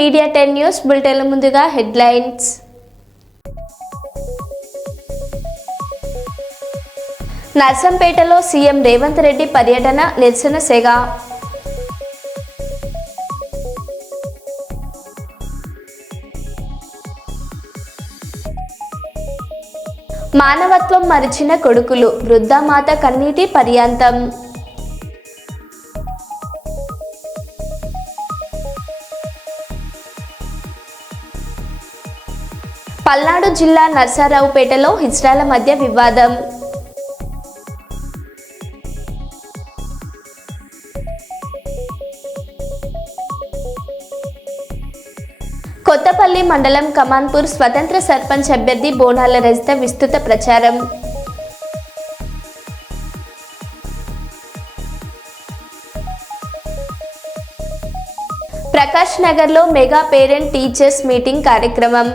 Media 10 news బులెటిన్ల ముందుగా headlines. నర్సంపేటలో CM Revanth Reddy పర్యటన, నిరసన సెగ. మానవత్వం మరిచిన కొడుకులు, వృద్ధామాత కన్నీటి పర్యాంతం. పల్నాడు జిల్లా నర్సారావుపేటలో హిజ్రాల మధ్య వివాదం. కొత్తపల్లి మండలం కమాన్పూర్ స్వతంత్ర సర్పంచ్ అభ్యర్థి బోనాల రజిత విస్తృత ప్రచారం. ప్రకాష్ నగర్లో మెగా పేరెంట్ టీచర్స్ మీటింగ్ కార్యక్రమం.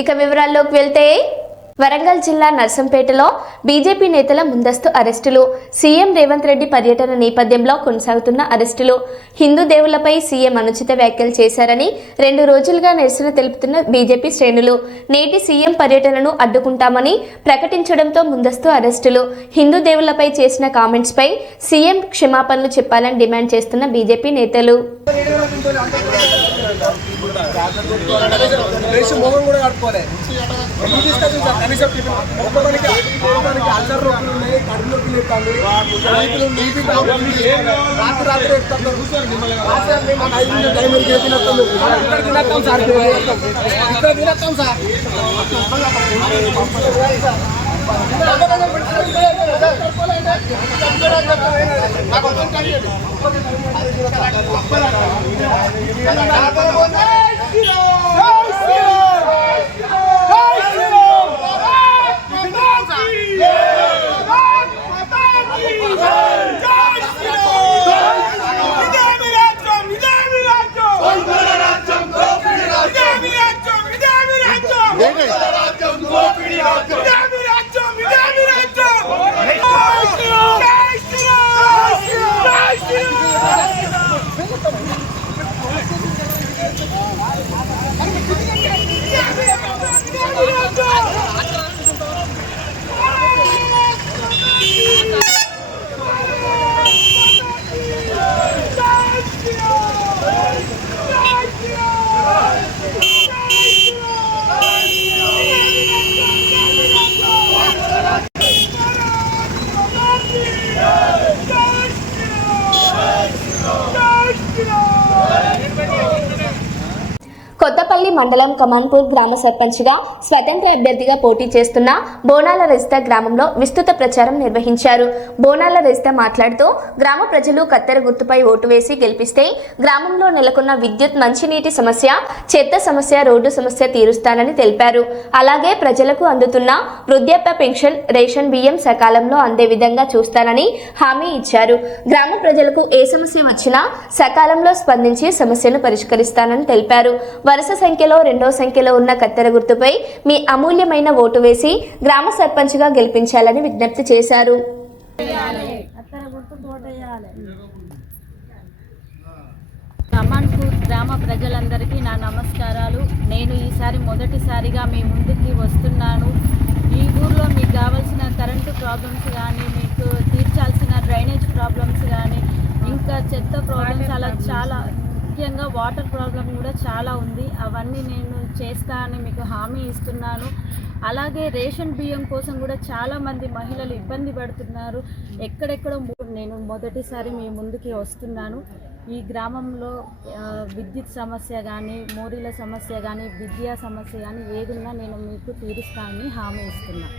ఇక వివరాల్లోకి వెళ్తే, వరంగల్ జిల్లా నర్సంపేటలో బీజేపీ నేతల ముందస్తు అరెస్టులు. సీఎం రేవంత్ రెడ్డి పర్యటన నేపథ్యంలో కొనసాగుతున్న అరెస్టులు. హిందూ దేవుళ్లపై సీఎం అనుచిత వ్యాఖ్యలు చేశారని 2 రోజులుగా నిరసన తెలుపుతున్న బీజేపీ శ్రేణులు నేటి సీఎం పర్యటనను అడ్డుకుంటామని ప్రకటించడంతో ముందస్తు అరెస్టులు. హిందూ దేవుళ్లపై చేసిన కామెంట్స్ పై సీఎం క్షమాపణలు చెప్పాలని డిమాండ్ చేస్తున్న బీజేపీ నేతలు. కొత్తపల్లి మండలం కమాన్పూర్ గ్రామ సర్పంచ్గా స్వతంత్ర అభ్యర్థిగా పోటీ చేస్తున్న బోనాల రజిత గ్రామంలో విస్తృత ప్రచారం నిర్వహించారు. బోనాల రజిత మాట్లాడుతూ గ్రామ ప్రజలు కత్తెర గుర్తుపై ఓటు వేసి గెలిపిస్తే గ్రామంలో నెలకొన్న విద్యుత్, మంచినీటి సమస్య, చెత్త సమస్య, రోడ్డు సమస్య తీరుస్తానని తెలిపారు. అలాగే ప్రజలకు అందుతున్న వృద్ధాప్య పెన్షన్, రేషన్ బియ్యం సకాలంలో అందే విధంగా చూస్తానని హామీ ఇచ్చారు. గ్రామ ప్రజలకు ఏ సమస్య వచ్చినా సకాలంలో స్పందించి సమస్యను పరిష్కరిస్తానని తెలిపారు. వరుస సంఖ్యలో 2వ సంఖ్యలో ఉన్న కత్తెర గుర్తుపై మీ అమూల్యమైన ఓటు వేసి గ్రామ సర్పంచ్గా గెలిపించాలని విజ్ఞప్తి చేశారు. కమాన్పూర్ గ్రామ ప్రజలందరికీ నా నమస్కారాలు. నేను ఈసారి మొదటిసారిగా మీ ముందుకి వస్తున్నాను. ఈ ఊర్లో మీకు కావాల్సిన కరెంటు ప్రాబ్లమ్స్ కానీ, మీకు తీర్చాల్సిన డ్రైనేజ్ ప్రాబ్లమ్స్ కానీ, ఇంకా చెత్త ప్రాబ్లమ్స్, అలా చాలా ముఖ్యంగా వాటర్ ప్రాబ్లం కూడా చాలా ఉంది. అవన్నీ నేను చేస్తా అని మీకు హామీ ఇస్తున్నాను. అలాగే రేషన్ బియ్యం కోసం కూడా చాలామంది మహిళలు ఇబ్బంది పడుతున్నారు. ఎక్కడెక్కడో నేను మొదటిసారి మీ ముందుకి వస్తున్నాను. ఈ గ్రామంలో విద్యుత్ సమస్య కానీ, మోరీల సమస్య కానీ, విద్యా సమస్య కానీ ఏదున్నా నేను మీకు తీరుస్తానని హామీ ఇస్తున్నాను.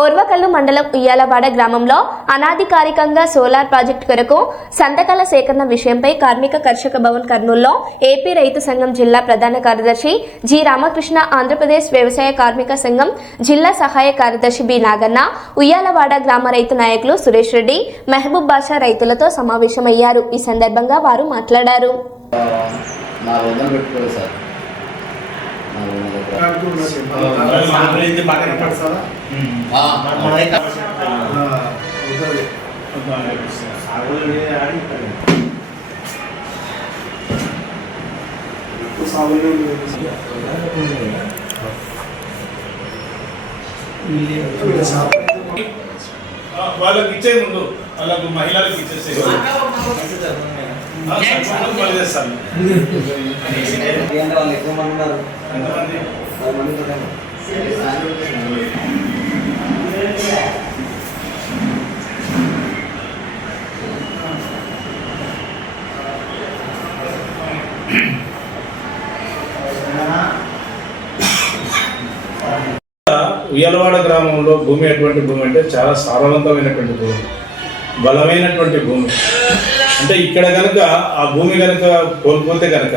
ఓర్వకల్లు మండలం ఉయ్యాలవాడ గ్రామంలో అనాధికారికంగా సోలార్ ప్రాజెక్టు కొరకు సంతకాల సేకరణ విషయంపై కార్మిక కర్షక భవన్ కర్నూలులో ఏపీ రైతు సంఘం జిల్లా ప్రధాన కార్యదర్శి జి రామకృష్ణ, ఆంధ్రప్రదేశ్ వ్యవసాయ కార్మిక సంఘం జిల్లా సహాయ కార్యదర్శి బి నాగన్న, ఉయ్యాలవాడ గ్రామ రైతు నాయకులు సురేష్ రెడ్డి, మెహబూబ్ బాషా రైతులతో సమావేశమయ్యారు. ఈ సందర్భంగా వారు మాట్లాడారు. వాళ్ళకి ఇచ్చే ముందు వాళ్ళకు మహిళలకు ఇచ్చేసే ఉయ్యలవాడ గ్రామంలో భూమి ఎటువంటి భూమి అంటే చాలా సారవంతమైనటువంటి భూమి, బలమైనటువంటి భూమి. అంటే ఇక్కడ కనుక ఆ భూమి కనుక కోల్పోతే కనుక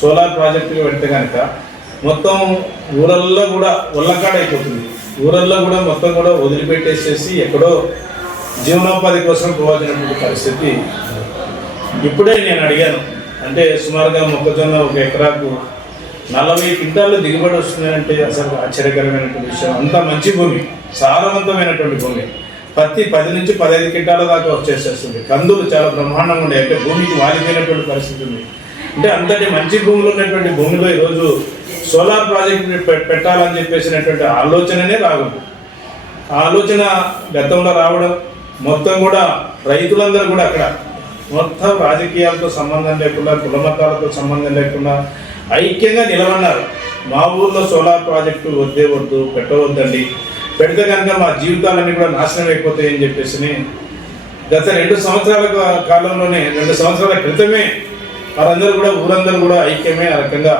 సోలార్ ప్రాజెక్టులు పెడితే కనుక మొత్తం ఊరల్లో కూడా ఒళ్ళకాడ అయిపోతుంది. ఊరల్లో కూడా మొత్తం కూడా వదిలిపెట్టేసేసి ఎక్కడో జీవనోపాధి కోసం పోవాల్సినటువంటి పరిస్థితి. ఇప్పుడే నేను అడిగాను, అంటే సుమారుగా మొక్కజొన్న 1 ఎకరాకు 40 క్వింటాలు దిగుబడి వస్తుందంటే అసలు ఆశ్చర్యకరమైనటువంటి విషయం. అంత మంచి భూమి, సారవంతమైనటువంటి భూమి. పత్తి 10 నుంచి 15 క్వింటాల దాకా వచ్చేసేస్తుంది. కందులు చాలా బ్రహ్మాండంగా ఉండే, అంటే భూమికి వాలిపోయినటువంటి పరిస్థితి ఉంది. అంటే అంతటి మంచి భూములు ఉన్నటువంటి భూమిలో ఈరోజు సోలార్ ప్రాజెక్ట్ పెట్టాలని చెప్పేసినటువంటి ఆలోచననే రావద్దు. ఆ ఆలోచన గతంలో రావడం, మొత్తం కూడా రైతులందరూ కూడా అక్కడ మొత్తం రాజకీయాలతో సంబంధం లేకుండా, కులమతాలతో సంబంధం లేకుండా ఐక్యంగా నిలబడినారు. మా ఊర్లో సోలార్ ప్రాజెక్టు వద్దే వద్దు, పెట్టవద్దండి, పెడితే కనుక మా జీవితాలన్నీ కూడా నాశనం అయిపోతాయని చెప్పేసి గత 2 సంవత్సరాల కాలంలోనే, 2 సంవత్సరాల క్రితమే వారందరూ కూడా ఊరందరూ కూడా ఐక్యమే ఆ రకంగా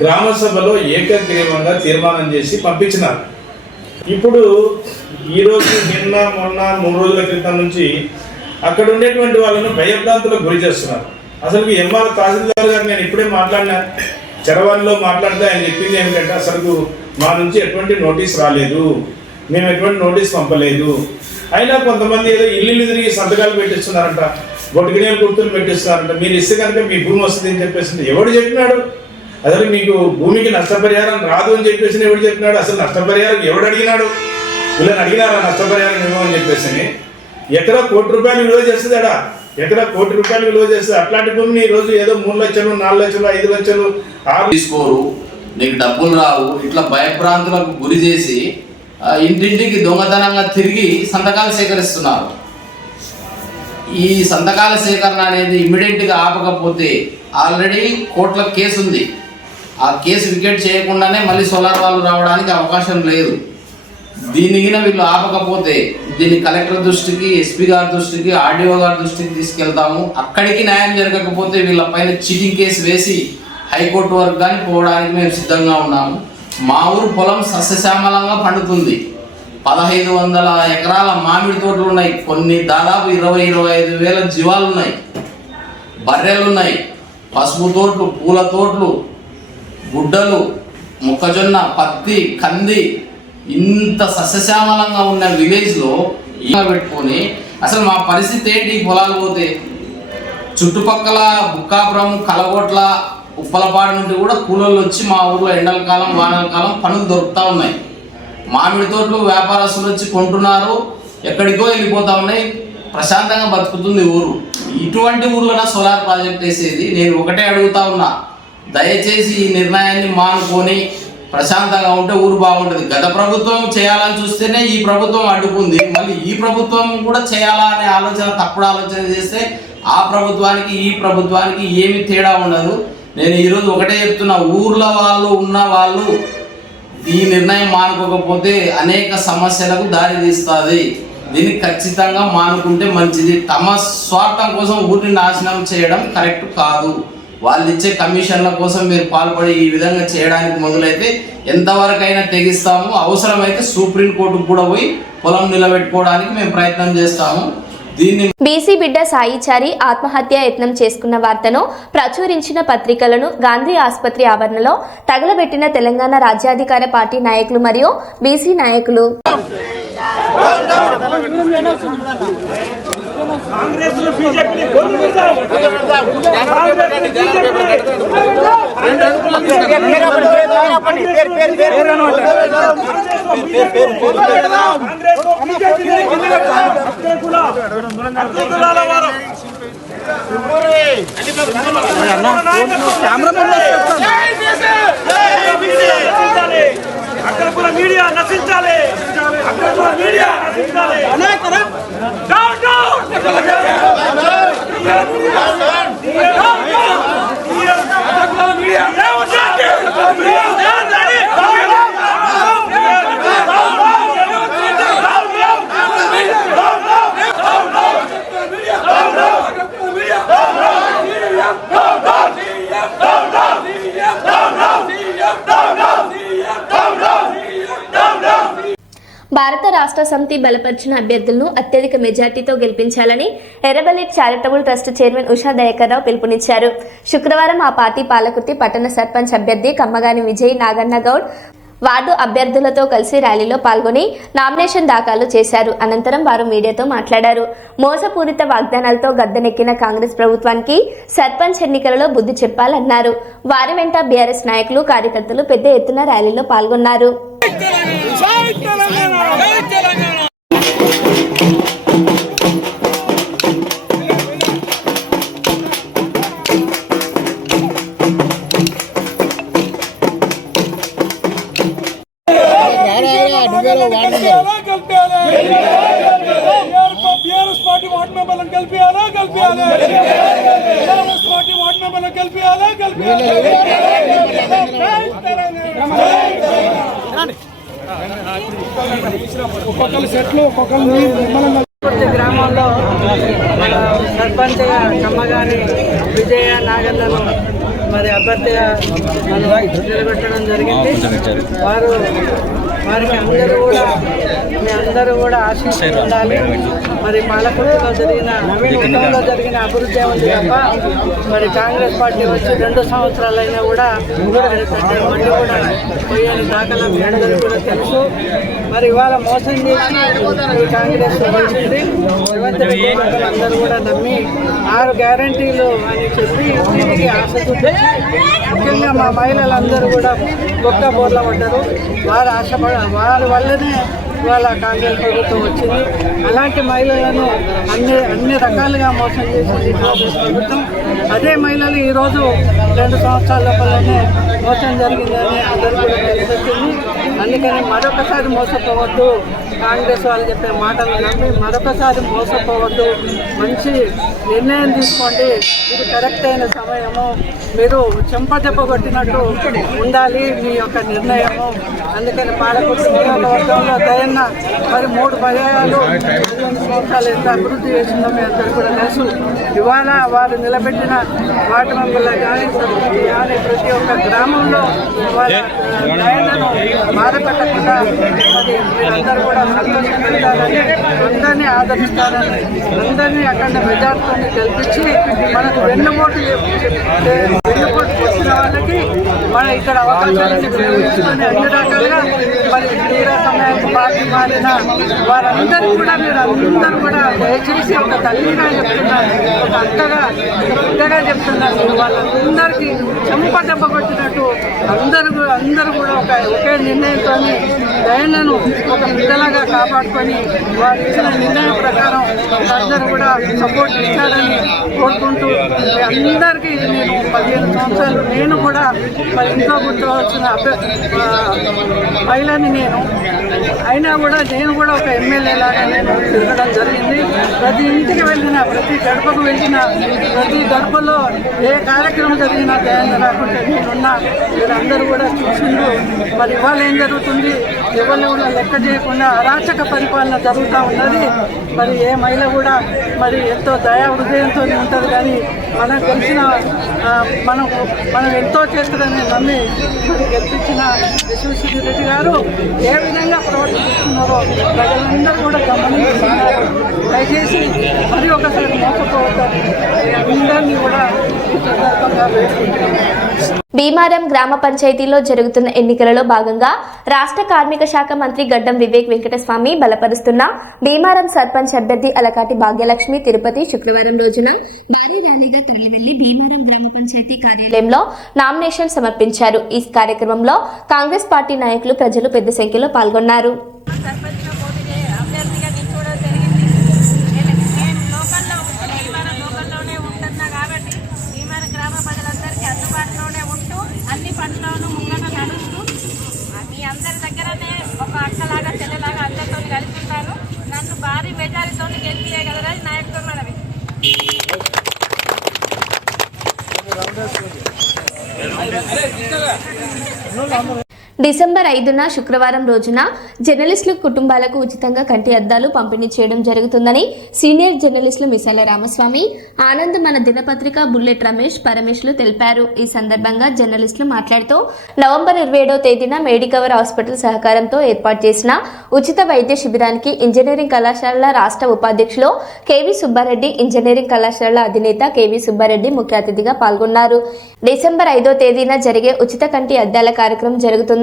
గ్రామ సభలో ఏకగ్రీవంగా తీర్మానం చేసి పంపించినారు. ఇప్పుడు ఈరోజు నిన్న మొన్న 3 రోజుల క్రితం నుంచి అక్కడ ఉండేటువంటి వాళ్ళను భయభ్రాంతులకు గురి చేస్తున్నారు. అసలు ఎంఆర్ తహసీల్దార్ గారు నేను ఇప్పుడే మాట్లాడినా, చరవాణిలో మాట్లాడితే ఆయన చెప్పింది ఏమిటంటే అసలు మా నుంచి ఎటువంటి నోటీస్ రాలేదు, మేము ఎటువంటి నోటీస్ పంపలేదు. అయినా కొంతమంది ఏదో ఇల్లు తిరిగి సంతకాలు పెట్టిస్తున్నారంట, బొట్టుగినేలు గుర్తులు పెట్టిస్తున్నారంట. మీరు ఇస్తే కనుక మీ భూమి వస్తుంది అని చెప్పేసి ఎవడు చెప్పినాడు? అసలు మీకు భూమికి నష్టపరిహారం రాదు అని చెప్పేసి ఎవడు చెప్పినాడు? అసలు నష్టపరిహారం ఎవడు అడిగినాడు? వీళ్ళని అడిగినారా నష్టపరిహారం ఇవ్వమని చెప్పేసి? ఎకరా ₹1,00,000 విలువ చేస్తుంది, ఎకరా ₹1,00,000 విలువ చేస్తుంది. అట్లాంటి భూమిని ఈరోజు ఏదో 3 లక్షలు, 4 లక్షలు, 5 లక్షలు, 6 తీసుకోరు, నీకు డబ్బులు రావు, ఇట్లా భయభ్రాంతులకు గురి చేసి ఇంటింటికి దొంగతనంగా తిరిగి సంతకాలు సేకరిస్తున్నారు. ఈ సంతకాల సేకరణ అనేది ఇమ్మీడియట్గా ఆపకపోతే ఆల్రెడీ కోర్టుల కేసు ఉంది. ఆ కేసు వికెట్ చేయకుండానే మళ్ళీ సోలార్ వాళ్ళు రావడానికి అవకాశం లేదు. దీనికి వీళ్ళు ఆపకపోతే దీన్ని కలెక్టర్ దృష్టికి, ఎస్పీ గారి దృష్టికి, ఆర్డీఓ గారి దృష్టికి తీసుకెళ్తాము. అక్కడికి న్యాయం జరగకపోతే వీళ్ళ పైన చీటింగ్ కేసు వేసి హైకోర్టు వరకు కానీ పోవడానికి మేము సిద్ధంగా ఉన్నాము. మా ఊరు పొలం సస్యశ్యామలంగా పండుతుంది. 1500 ఎకరాల మామిడి తోటలు ఉన్నాయి. కొన్ని దాదాపు 20-25 వేల జీవాలు ఉన్నాయి, బర్రెలు ఉన్నాయి, పసుపు తోటలు, పూల తోటలు, గుడ్డలు, మొక్కజొన్న, పత్తి, కంది, ఇంత సస్యశ్యామలంగా ఉన్న విలేజ్లో పెట్టుకొని అసలు మా పరిస్థితి ఏంటి? ఈ పొలాలు పోతే చుట్టుపక్కల బుక్కాపురం, కలగోట్ల, ఉప్పలపాడు నుండి కూడా కూలీలు వచ్చి మా ఊర్లో ఎండల కాలం, వానల కాలం పనులు దొరుకుతూ ఉన్నాయి. మామిడి తోటలు వ్యాపారస్తులు వచ్చి కొంటున్నారు, ఎక్కడికో వెళ్ళిపోతూ ఉన్నాయి. ప్రశాంతంగా బతుకుతుంది ఊరు. ఇటువంటి ఊర్లోనా సోలార్ ప్రాజెక్ట్ వేసేది? నేను ఒకటే అడుగుతా ఉన్నా, దయచేసి ఈ నిర్ణయాన్ని మానుకొని ప్రశాంతంగా ఉంటే ఊరు బాగుంటుంది. గత ప్రభుత్వం చేయాలని చూస్తేనే ఈ ప్రభుత్వం అడ్డుకుంది. మళ్ళీ ఈ ప్రభుత్వం కూడా చేయాలా అనే ఆలోచన, తప్పుడు ఆలోచన చేస్తే ఆ ప్రభుత్వానికి ఈ ప్రభుత్వానికి ఏమి తేడా ఉండదు. నేను ఈరోజు ఒకటే చెప్తున్నా, ఊర్లో వాళ్ళు ఉన్న వాళ్ళు ఈ నిర్ణయం మానుకోకపోతే అనేక సమస్యలకు దారి తీస్తుంది. దీన్ని ఖచ్చితంగా మానుకుంటే మంచిది. తమ స్వార్థం కోసం ఊరిని నాశనం చేయడం కరెక్ట్ కాదు. వాళ్ళు ఇచ్చే కమిషన్ల కోసం మీరు పాల్పడి ఈ విధంగా చేయడానికి మొదలైతే ఎంతవరకైనా తెగిస్తాము. అవసరమైతే సుప్రీంకోర్టుకు కూడా పోయి పొలం నిలబెట్టుకోవడానికి మేము ప్రయత్నం చేస్తాము. దీన్ని బీసీ బిడ్డ సాయిచారి ఆత్మహత్య యత్నం చేసుకున్న వార్తను ప్రచురించిన పత్రికలను గాంధీ ఆసుపత్రి ఆవరణలో తగలబెట్టిన తెలంగాణ రాజ్యాధికార పార్టీ నాయకులు మరియు బీసీ నాయకులు. కాంగ్రెస్ బీజేపీని గొంతు పెడతాం. అక్కడ మీడియా నశించాలి. అక్కడ మీడియా నశించాలి. డౌన్ డౌన్ భారత రాష్ట్ర సమితి బలపరిచిన అభ్యర్థులను అత్యధిక మెజార్టీతో గెలిపించాలని Errabelli charitable trust chairman Usha Dayakar Rao పిలుపునిచ్చారు. శుక్రవారం ఆ పార్టీ పాలకుర్తి పట్టణ సర్పంచ్ అభ్యర్థి కమ్మగాని విజయ్ నాగన్న గౌడ్ వార్డు అభ్యర్థులతో కలిసి ర్యాలీలో పాల్గొని నామినేషన్ దాఖలు చేశారు. అనంతరం వారు మీడియాతో మాట్లాడారు. మోసపూరిత వాగ్దానాలతో గద్దెనెక్కిన కాంగ్రెస్ ప్రభుత్వానికి సర్పంచ్ ఎన్నికలలో బుద్ధి చెప్పాలన్నారు. వారి వెంట బీఆర్ఎస్ నాయకులు కార్యకర్తలు పెద్ద ఎత్తున ర్యాలీలో పాల్గొన్నారు. గ్రామంలో సర్పంచ్గా కమ్మగాని విజయ నాగన్నను మరి అభ్యర్థిగా నిలబెట్టడం జరిగింది. వారికి అందరూ కూడా ఆశీస్సు ఉండాలి. మరి పాలకుర్తిలో జరిగిన అభివృద్ధి ఉంది తప్ప మరి కాంగ్రెస్ పార్టీ వచ్చి 2 సంవత్సరాలైనా కూడా మళ్ళీ కూడా పోయని దాఖలా మీ అందరూ కూడా తెలుసు. మరి ఇవాళ మోసం చేసి ఈ కాంగ్రెస్ వచ్చింది. రేవంత్ రెడ్డి అందరూ కూడా నమ్మి 6 గ్యారంటీలు అని చెప్పి ఇంటికి ఆశ చూపించి ముఖ్యంగా మా మహిళలందరూ కూడా గొప్ప బోర్ల పడ్డారు. వారి వల్లనే ఇవాళ కాంగ్రెస్ ప్రభుత్వం వచ్చింది. అలాంటి మహిళలను అన్ని రకాలుగా మోసం చేసింది కాంగ్రెస్ ప్రభుత్వం. అదే మహిళలు ఈరోజు 2 సంవత్సరాల లోపలనే మోసం జరిగిందని అందరూ కూడా తెలిసొచ్చింది. అందుకని మరొకసారి మోసపోవద్దు. కాంగ్రెస్ వాళ్ళు చెప్పే మాటలు నమ్మి మరొకసారి మోసపోవద్దు. మంచి నిర్ణయం తీసుకోండి. ఇది కరెక్ట్ అయిన సమయము. మీరు చెంపదెబ్బ కొట్టినట్టు ఉండాలి మీ యొక్క నిర్ణయము. అందుకని పాలకుర్తి నియోజకవర్గంలో దయన్న మరి 3 పర్యాయాలు 15 సంవత్సరాలు ఎంత అభివృద్ధి చేసిందో మీ అందరూ కూడా తెలుసు. ఇవాళ వారు నిలబెట్టిన వార్డు మెంబర్లు కానీ ప్రతి ఒక్క గ్రామంలో వాళ్ళ దయన్నను బాధపెట్టకుండా మరి మీరందరూ కూడా సంతోషం పెడతారని, అందరినీ ఆదరిస్తారని, అందరినీ అక్కడ మెజార్టీని గెలిపించి మనకు వెన్నుపోటు వచ్చిన వాళ్ళకి మన ఇక్కడ అవకాశాలను వినియోగించుకొని అన్ని రకాలుగా మరి తీరా సమయానికి పార్టీ మారిన వారందరూ కూడా మీరు అందరూ కూడా దయచేసి ఒక తల్లిగా చెప్తున్నారు, ఒక అక్కగా బిడ్డగా చెప్తున్నారు. వాళ్ళందరికీ చెంప దెబ్బ కొట్టినట్టు అందరూ కూడా ఒకే నిర్ణయంతో దయన్నను ఒక బిడ్డలాగా కాపాడుకొని వారు ఇచ్చిన నిర్ణయం ప్రకారం అందరూ కూడా సపోర్ట్ ఇచ్చారని కోరుకుంటూ అందరికీ నేను 15 సంవత్సరాలు నేను కూడా మరి ఇంట్లో కూర్చోవచ్చిన మహిళని నేను అయినా కూడా నేను కూడా ఒక ఎమ్మెల్యే లాగా నేను తిరగడం జరిగింది. ప్రతి ఇంటికి వెళ్ళిన, ప్రతి గడపకు వెళ్ళిన, ప్రతి గడపలో ఏ కార్యక్రమం జరిగినా దయాన్ని రాకుండా నేనున్నా. మీరందరూ కూడా చూసిండ్రు. మరి ఇవాళ ఏం జరుగుతుంది, ఎవరిని కూడా లెక్క చేయకుండా అరాచక పరిపాలన జరుగుతూ ఉన్నది. మరి ఏ మహిళ కూడా మరి ఎంతో దయా హృదయంతో ఉంటుంది. కానీ మనకు తెలిసిన మనం ఎంతో చేస్తుందని నమ్మి మరి గెలిపించిన యశస్వి రెడ్డి గారు ఏ విధంగా ప్రవర్తిస్తున్నారో ప్రజలందరూ కూడా గమనిస్తున్నారు. దయచేసి మరి ఒకసారి మోసపోవద్దని అందరినీ కూడా ఈ సందర్భంగా వేసుకుంటున్నాను. భీమారం గ్రామ పంచాయతీలో జరుగుతున్న ఎన్నికలలో భాగంగా రాష్ట్ర కార్మిక శాఖ మంత్రి గడ్డం వివేక్ వెంకటస్వామి బలపరుస్తున్న భీమారం సర్పంచ్ అభ్యర్థి అలకాటి భాగ్యలక్ష్మి తిరుపతి శుక్రవారం రోజున భారీ ర్యాలీగా తరలివెళ్లి భీమారం గ్రామ పంచాయతీ కార్యాలయంలో నామినేషన్ సమర్పించారు. ఈ కార్యక్రమంలో కాంగ్రెస్ పార్టీ నాయకులు, ప్రజలు పెద్ద సంఖ్యలో పాల్గొన్నారు. అన్ని పనులను ముంగన నడుస్తూ మీ అందరి దగ్గరనే ఒక అక్కలాగా చెల్లెలాగా అందరితో కలిసి ఉంటాను. నన్ను భారీ మెజారిటీతో గెలిపియే కదరా నాయకుడు మనవి. డిసెంబర్ 5న శుక్రవారం రోజున జర్నలిస్టుల కుటుంబాలకు ఉచితంగా కంటి అద్దాలు పంపిణీ చేయడం జరుగుతుందని సీనియర్ జర్నలిస్టులు మిసాల రామస్వామి, ఆనంద్, మన దినపత్రిక బుల్లెట్ రమేష్, పరమేశ్లు తెలిపారు. ఈ సందర్భంగా జర్నలిస్టులు మాట్లాడుతూ నవంబర్ 27వ తేదీన మేడికవర్ హాస్పిటల్ సహకారంతో ఏర్పాటు చేసిన ఉచిత వైద్య శిబిరానికి ఇంజనీరింగ్ కళాశాలల రాష్ట్ర ఉపాధ్యక్షులు కేవీ సుబ్బారెడ్డి, ఇంజనీరింగ్ కళాశాలల అధినేత కేవీ సుబ్బారెడ్డి ముఖ్య అతిథిగా పాల్గొన్నారు. డిసెంబర్ 5వ తేదీన జరిగే ఉచిత కంటి అద్దాల కార్యక్రమం జరుగుతుందని,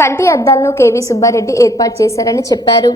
కంటి అద్దాలను కేవీ సుబ్బారెడ్డి ఏర్పాటు చేశారని చెప్పారు.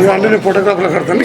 ఇవన్నీ ఫోటోగ్రాఫ్లో కడతాను.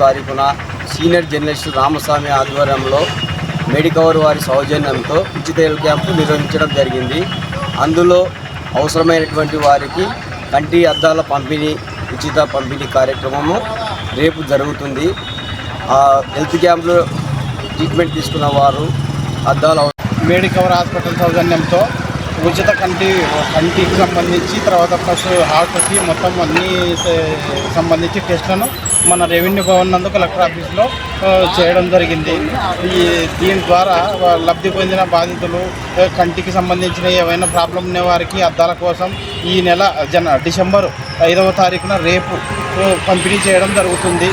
తారీఖున సీనియర్ జర్నలిస్టు రామస్వామి ఆధ్వర్యంలో మెడికవర్ వారి సౌజన్యంతో ఉచిత హెల్త్ క్యాంపు నిర్వహించడం జరిగింది. అందులో అవసరమైనటువంటి వారికి కంటి అద్దాల ఉచిత పంపిణీ కార్యక్రమము రేపు జరుగుతుంది. ఆ హెల్త్ క్యాంప్లో ట్రీట్మెంట్ తీసుకున్న వారు అద్దాల మెడికవర్ హాస్పిటల్ సౌజన్యంతో ఉచిత కంటికి సంబంధించి, తర్వాత ప్లస్ హార్ట్కి మొత్తం అన్నీ సంబంధించి టెస్టులను మన రెవెన్యూ భవన్ నందు కలెక్టర్ ఆఫీస్లో చేయడం జరిగింది. దీని ద్వారా లబ్ధి పొందిన బాధితులు కంటికి సంబంధించిన ఏవైనా ప్రాబ్లం ఉన్న వారికి అద్దాల కోసం ఈ నెల డిసెంబర్ 5వ తారీఖున రేపు పంపిణీ చేయడం జరుగుతుంది.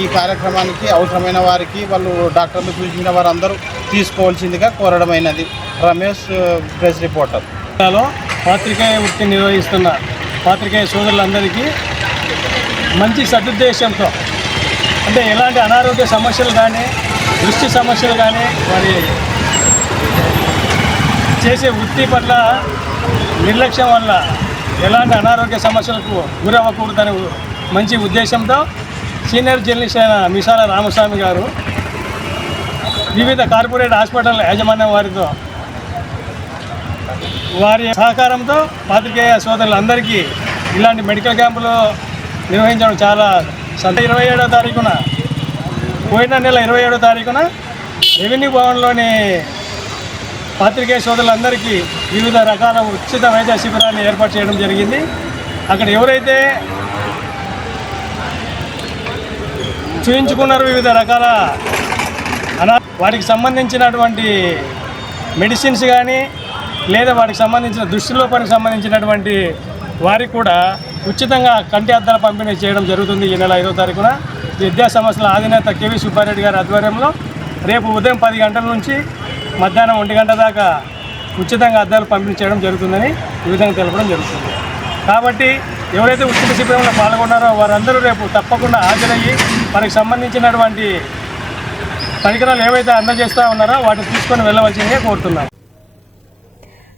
ఈ కార్యక్రమానికి అవసరమైన వారికి వాళ్ళు డాక్టర్లు చూసిన వారందరూ తీసుకోవాల్సిందిగా కోరడమైనది. Ramesh, press reporter. పాత్రికేయ వృత్తి నిర్వహిస్తున్న పాత్రికేయ సోదరులందరికీ మంచి సదుద్దేశంతో, అంటే ఎలాంటి అనారోగ్య సమస్యలు కానీ, దృష్టి సమస్యలు కానీ, వారి చేసే వృత్తి పట్ల నిర్లక్ష్యం వల్ల ఎలాంటి అనారోగ్య సమస్యలకు గురవ్వకూడదనే మంచి ఉద్దేశంతో సీనియర్ జర్నలిస్ట్ అయిన మిసాల రామస్వామి గారు వివిధ కార్పొరేట్ హాస్పిటల్ యాజమాన్యం వారితో వారి సహకారంతో పాత్రికేయ సోదరులందరికీ ఇలాంటి మెడికల్ క్యాంపులు నిర్వహించడం చాలా 27వ తారీఖున పోయిన నెల 27వ తారీఖున రెవెన్యూ భవన్లోని పాత్రికేయ సోదరులందరికీ వివిధ రకాల ఉచిత వైద్య శిబిరాన్ని ఏర్పాటు చేయడం జరిగింది. అక్కడ ఎవరైతే చూయించుకున్నారో వివిధ రకాల వాటికి సంబంధించినటువంటి మెడిసిన్స్ కానీ లేదా వాటికి సంబంధించిన దృష్టిలోపానికి సంబంధించినటువంటి వారికి కూడా ఉచితంగా కంటి అద్దాల పంపిణీ చేయడం జరుగుతుంది. ఈ నెల 5వ తారీఖున విద్యా సంస్థల అధినేత కేవీ సుబ్బారెడ్డి గారి ఆధ్వర్యంలో రేపు ఉదయం 10 గంటల నుంచి మధ్యాహ్నం 1 గంట దాకా ఉచితంగా అద్దాలు పంపిణీ చేయడం జరుగుతుందని ఈ విధంగా తెలపడం జరుగుతుంది. కాబట్టి ఎవరైతే ఉచిత శిబిరంలో పాల్గొన్నారో వారందరూ రేపు తప్పకుండా హాజరయ్యి మనకి సంబంధించినటువంటి పరికరాలు ఏవైతే అందజేస్తూ ఉన్నారో వాటిని తీసుకొని వెళ్ళవలసిందిగా కోరుతున్నాం.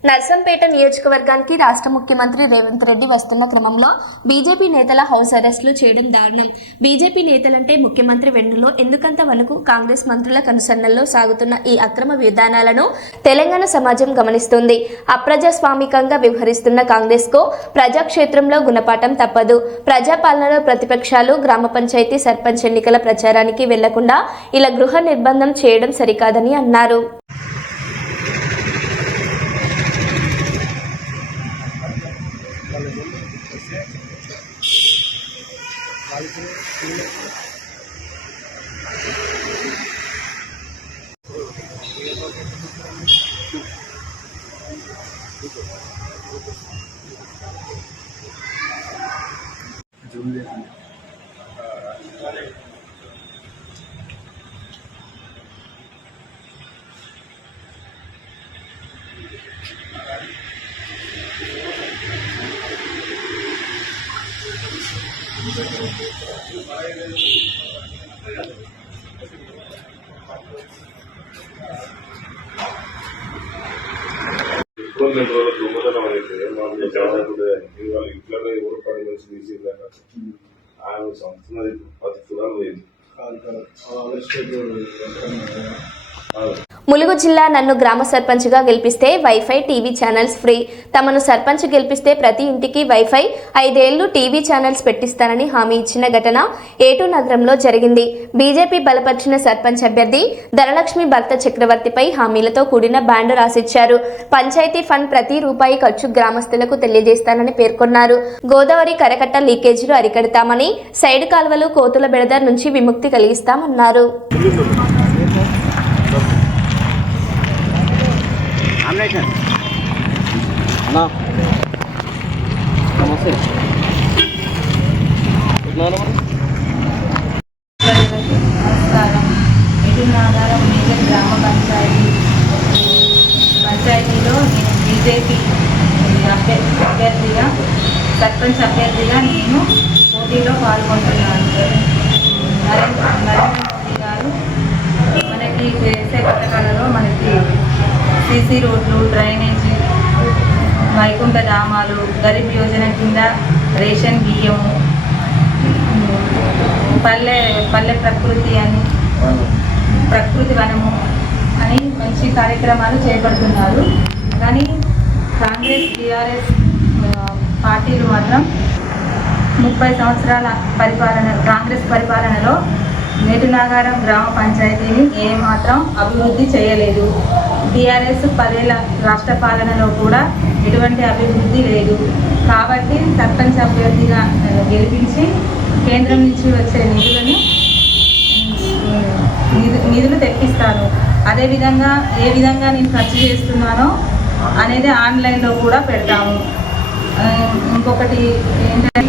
నర్సంపేట నియోజకవర్గానికి రాష్ట్ర ముఖ్యమంత్రి రేవంత్ రెడ్డి వస్తున్న క్రమంలో బీజేపీ నేతల హౌస్ అరెస్టులు చేయడం దారుణం. బీజేపీ నేతలంటే ముఖ్యమంత్రి వెన్నులో ఎందుకంత వరకు కాంగ్రెస్ మంత్రుల కనుసన్నల్లో సాగుతున్న ఈ అక్రమ విధానాలను తెలంగాణ సమాజం గమనిస్తుంది. అప్రజాస్వామికంగా వ్యవహరిస్తున్న కాంగ్రెస్ కు ప్రజాక్షేత్రంలో గుణపాఠం తప్పదు. ప్రజాపాలనలో ప్రతిపక్షాలు గ్రామ పంచాయతీ సర్పంచ్ ఎన్నికల ప్రచారానికి వెళ్లకుండా ఇలా గృహ నిర్బంధం చేయడం సరికాదని అన్నారు. ఇంట్లో ఎవరు 10 మంది తీసేదాకా ఆయన సంవత్సరం 10 తులాలు పోయింది. ములుగు జిల్లా నన్ను గ్రామ సర్పంచ్గా గెలిపిస్తే వైఫై టీవీ ఛానల్స్ ఫ్రీ. తమను సర్పంచ్ గెలిపిస్తే ప్రతి ఇంటికి వైఫై 5 ఏళ్లు టీవీ ఛానల్స్ పెట్టిస్తానని హామీ ఇచ్చిన ఘటన ఏటూ నగరంలో జరిగింది. బీజేపీ బలపరిచిన సర్పంచ్ అభ్యర్థి ధనలక్ష్మి భర్త చక్రవర్తిపై హామీలతో కూడిన బ్యాండు రాసిచ్చారు. పంచాయతీ ఫండ్ ప్రతి రూపాయి ఖర్చు గ్రామస్తులకు తెలియజేస్తానని పేర్కొన్నారు. గోదావరి కరకట్ట లీకేజీలు అరికడతామని, సైడ్ కాల్వలు కోతుల బెడద నుంచి విముక్తి కలిగిస్తామన్నారు. నమస్తే. నమస్కారం. ఎటునాగారం మేజర్ గ్రామ పంచాయతీలో నేను బీజేపీ అభ్యర్థిగా సర్పంచ్ అభ్యర్థిగా నేను పోటీలో పాల్గొంటున్నాను. నరేంద్ర మోదీ గారు మనకి చేసే పథకాలలో మనకి సీసీ రోడ్లు, డ్రైనేజీ, వైకుంఠ ధామాలు, గరీబ్ యోజన కింద రేషన్ బియ్యము, పల్లె ప్రకృతి అని ప్రకృతి వనము అని మంచి కార్యక్రమాలు చేపడుతున్నారు. కానీ కాంగ్రెస్ టీఆర్ఎస్ పార్టీలు మాత్రం 30 సంవత్సరాల కాంగ్రెస్ పరిపాలనలో నేటునాగారం గ్రామ పంచాయతీని ఏమాత్రం అభివృద్ధి చేయలేదు. టీఆర్ఎస్ 10 ఏళ్ల రాష్ట్ర పాలనలో కూడా ఎటువంటి అభివృద్ధి లేదు. కాబట్టి సర్పంచ్ అభ్యర్థిగా నన్ను గెలిపించి కేంద్రం నుంచి వచ్చే నిధులు తెప్పిస్తాను. అదేవిధంగా ఏ విధంగా నేను ఖర్చు చేస్తున్నానో అనేది ఆన్లైన్లో కూడా పెడతాము. ఇంకొకటి ఏంటంటే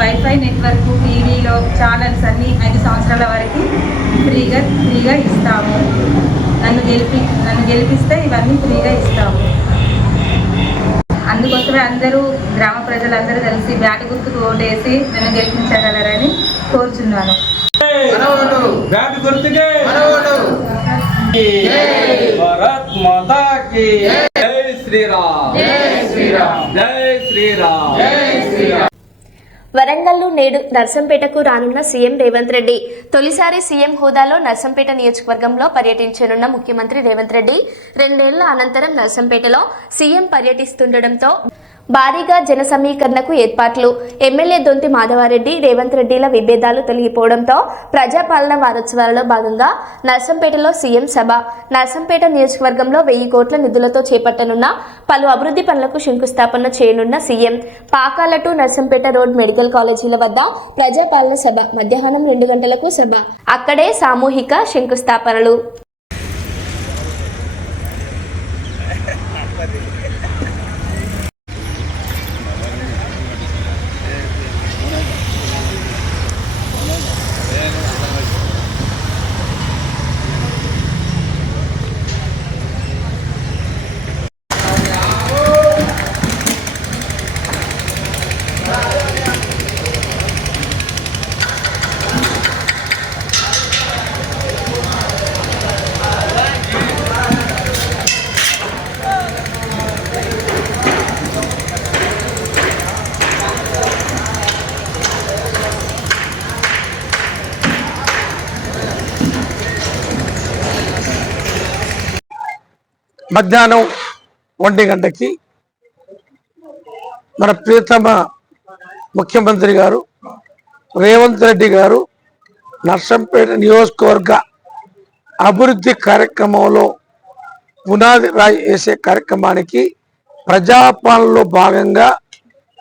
వైఫై నెట్వర్క్, టీవీలో ఛానల్స్ అన్నీ 5 సంవత్సరాల వరకు ఫ్రీగా ఇస్తాము. నన్ను గెలిపిస్తే ఇవన్నీ ఫ్రీగా ఇస్తాము. అందుకోసమే అందరూ గ్రామ ప్రజలందరూ కలిసి బ్యాట్ గుర్తుకు ఓటేసి నన్ను గెలిపించగలరని కోరుచున్నాను. భారత్ మాతా కీ జై శ్రీరామ్. జై శ్రీరామ్. జై శ్రీరామ్. జై శ్రీరామ్. వరంగల్లో నేడు నర్సంపేటకు రానున్న సీఎం రేవంత్ రెడ్డి. తొలిసారి సీఎం హోదాలో నర్సంపేట నియోజకవర్గంలో పర్యటించనున్న ముఖ్యమంత్రి రేవంత్ రెడ్డి 2 ఏళ్ల అనంతరం నర్సంపేటలో సీఎం పర్యటిస్తుండటంతో భారీగా జన సమీకరణకు ఏర్పాట్లు. ఎమ్మెల్యే దొంతి మాధవారెడ్డి, రేవంత్ రెడ్డిల విభేదాలు తొలగిపోవడంతో ప్రజాపాలన వారోత్సవాలలో భాగంగా నర్సంపేటలో సీఎం సభ. నర్సంపేట నియోజకవర్గంలో 1000 కోట్ల నిధులతో చేపట్టనున్న పలు అభివృద్ధి పనులకు శంకుస్థాపన చేయనున్న CM. Pakala to Narsampet road medical కాలేజీల వద్ద ప్రజాపాలన సభ. మధ్యాహ్నం 2 గంటలకు సభ. అక్కడే సామూహిక శంకుస్థాపనలు. మధ్యాహ్నం 1 గంటకి మన ప్రియతమ ముఖ్యమంత్రి గారు రేవంత్ రెడ్డి గారు నర్సంపేట నియోజకవర్గ అభివృద్ధి కార్యక్రమంలో పునాది రాయి వేసే కార్యక్రమానికి ప్రజాపాలనలో భాగంగా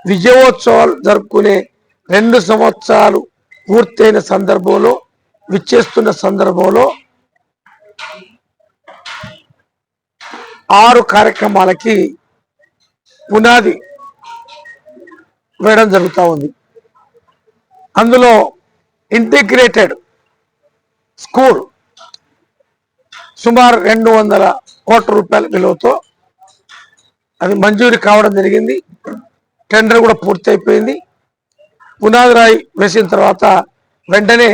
విజయోత్సవాలు జరుపుకునే 2 సంవత్సరాలు పూర్తయిన సందర్భంలో విచ్చేస్తున్న సందర్భంలో 6 కార్యక్రమాలకి పునాది వేయడం జరుగుతూ ఉంది. అందులో ఇంటిగ్రేటెడ్ స్కూల్ సుమారు 200 కోట్ల రూపాయల విలువతో అది మంజూరు కావడం జరిగింది. టెండర్ కూడా పూర్తయిపోయింది. పునాది రాయి వేసిన తర్వాత వెంటనే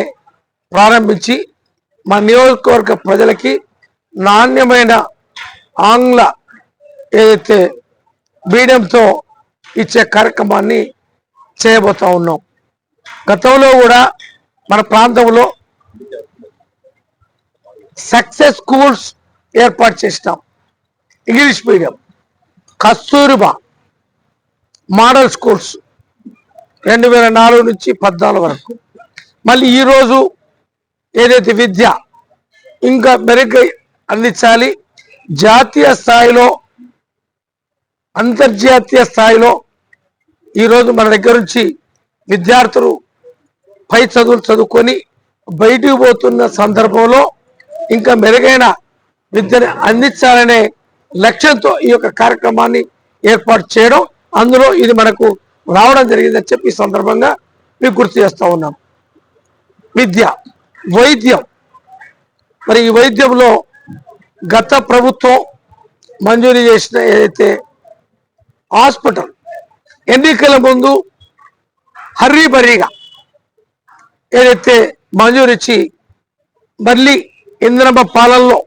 ప్రారంభించి మా నియోజకవర్గ ప్రజలకి నాణ్యమైన ఆంగ్ల ఏదైతే మీడియంతో ఇచ్చే కార్యక్రమాన్ని చేయబోతా ఉన్నాం. గతంలో కూడా మన ప్రాంతంలో సక్సెస్ స్కూల్స్ ఏర్పాటు చేసినాం. English medium, Kasturba model schools 2004 నుంచి 14 వరకు. మళ్ళీ ఈరోజు ఏదైతే విద్య ఇంకా మెరుగ్గా అందించాలి, జాతీయ స్థాయిలో అంతర్జాతీయ స్థాయిలో ఈరోజు మన దగ్గర నుంచి విద్యార్థులు పై చదువులు చదువుకొని బయటికి పోతున్న సందర్భంలో ఇంకా మెరుగైన విద్యను అందించాలనే లక్ష్యంతో ఈ యొక్క కార్యక్రమాన్ని ఏర్పాటు చేయడం, అందులో ఇది మనకు రావడం జరిగిందని చెప్పి ఈ సందర్భంగా మీకు గుర్తు చేస్తూ ఉన్నాం. విద్య, వైద్యం. మరి ఈ వైద్యంలో గత ప్రభుత్వం మంజూరు చేసిన ఏదైతే హాస్పిటల్ ఎన్నికల ముందు హర్రీబరీగా ఏదైతే మంజూరు ఇచ్చి మళ్ళీ ఇంద్రమ్మ పాలనలో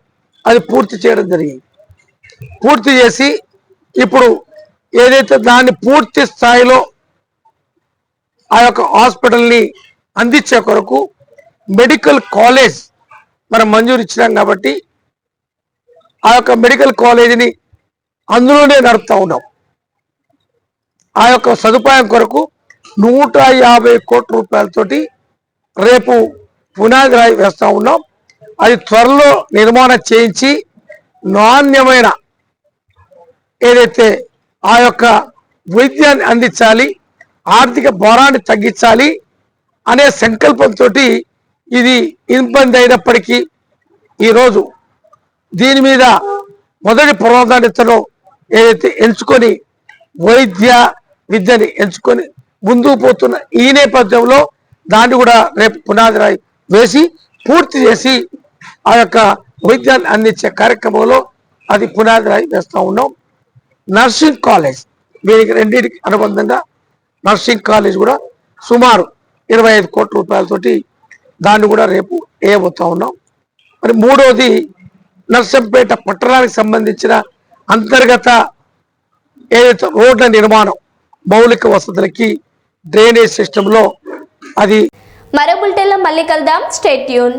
అది పూర్తి చేయడం జరిగింది. పూర్తి చేసి ఇప్పుడు ఏదైతే దాన్ని పూర్తి స్థాయిలో ఆ యొక్క హాస్పిటల్ని అందించే కొరకు మెడికల్ కాలేజ్ మనం మంజూరు ఇచ్చినాం కాబట్టి ఆ యొక్క మెడికల్ కాలేజీని అందులోనే నడుపుతా ఉన్నాం. ఆ యొక్క సదుపాయం కొరకు 150 కోట్ల రూపాయలతోటి రేపు పునాది రాయి వేస్తూ ఉన్నాం. అది త్వరలో నిర్మాణం చేయించి నాణ్యమైన ఏదైతే ఆ యొక్క వైద్యాన్ని అందించాలి, ఆర్థిక భారాన్ని తగ్గించాలి అనే సంకల్పంతో ఇది ఇబ్బంది అయినప్పటికీ ఈరోజు దీని మీద మొదటి ప్రాధాన్యతలో ఏదైతే ఎంచుకొని వైద్య విద్యని ఎంచుకొని ముందుకు పోతున్న ఈ నేపథ్యంలో దాన్ని కూడా రేపు పునాది రాయి వేసి పూర్తి చేసి ఆ యొక్క వైద్యాన్ని అందించే కార్యక్రమంలో అది పునాది రాయి వేస్తూ ఉన్నాం. నర్సింగ్ కాలేజ్, దీనికి రెండింటికి అనుబంధంగా నర్సింగ్ కాలేజ్ కూడా సుమారు 25 కోట్ల రూపాయలతోటి దాన్ని కూడా రేపు వేయబోతా ఉన్నాం. మరి మూడోది నర్సంపేట పట్టణానికి సంబంధించిన అంతర్గత ఏదైతే రోడ్ల నిర్మాణం, మౌలిక వసతులకి డ్రైనేజ్ సిస్టంలో అది. మరో బులెటిన్లో మళ్ళీ కలుద్దాం. Stay tune.